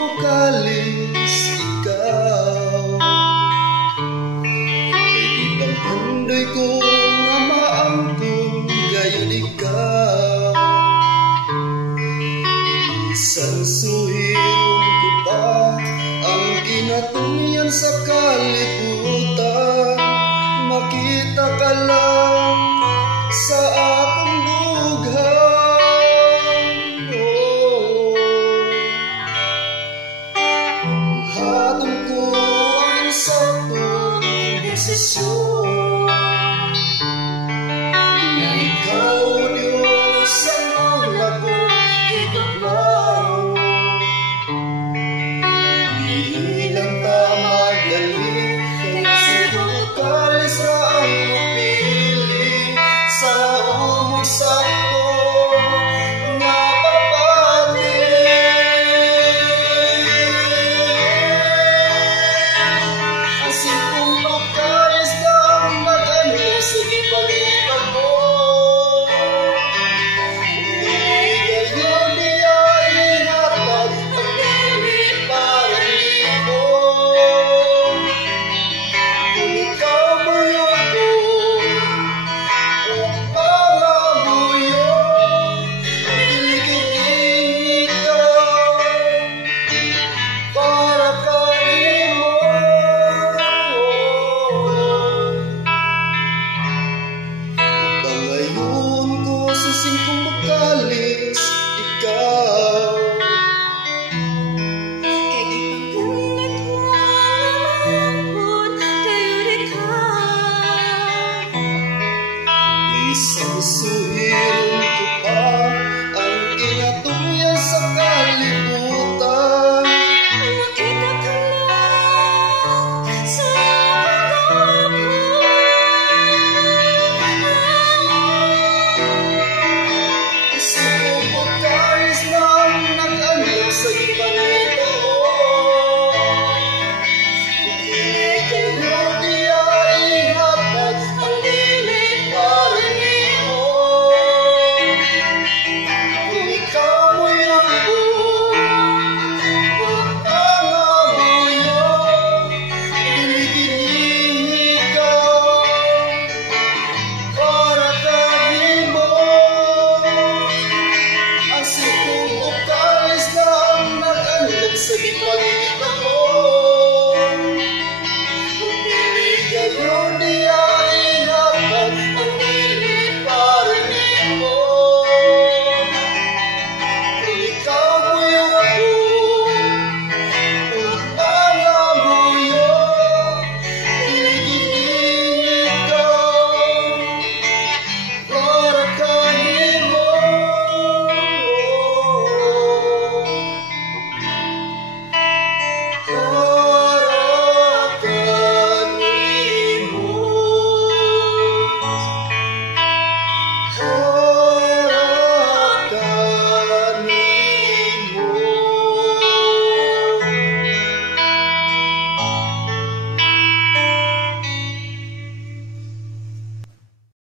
bukalis ikaw, kay ibang handoy kong amaangkong gayon ikaw. Isang suhiron ko pa ang ginatumian sa kalibutan, makita ka lang sa akong dughan. Hatong ko ang saktong desisyon, na ikaw Diyos ang akong itugnaw. Hindi lang tama dali, kasi bukalis na ang mapili sa umong sakto na pagpapili. Ang simpong bukalis na ang nag-ano sa ipag-ipag mo. Singkong bukalis ikaw, kay ipagpunat mo ang kayo ikaw. Isang suhiron ko pa ang ginatumian sa kalibutan, Makita ka lang sa akong bukalis na ang nag-ano sa ibang ito. Kayo di ay hatag ang dilig para nimo. Kung ikaw mo'y upo, pangabuyo, diligin ikaw para kanimo. Ang sipong bukalis na ang nag-alog sa ipag-ipag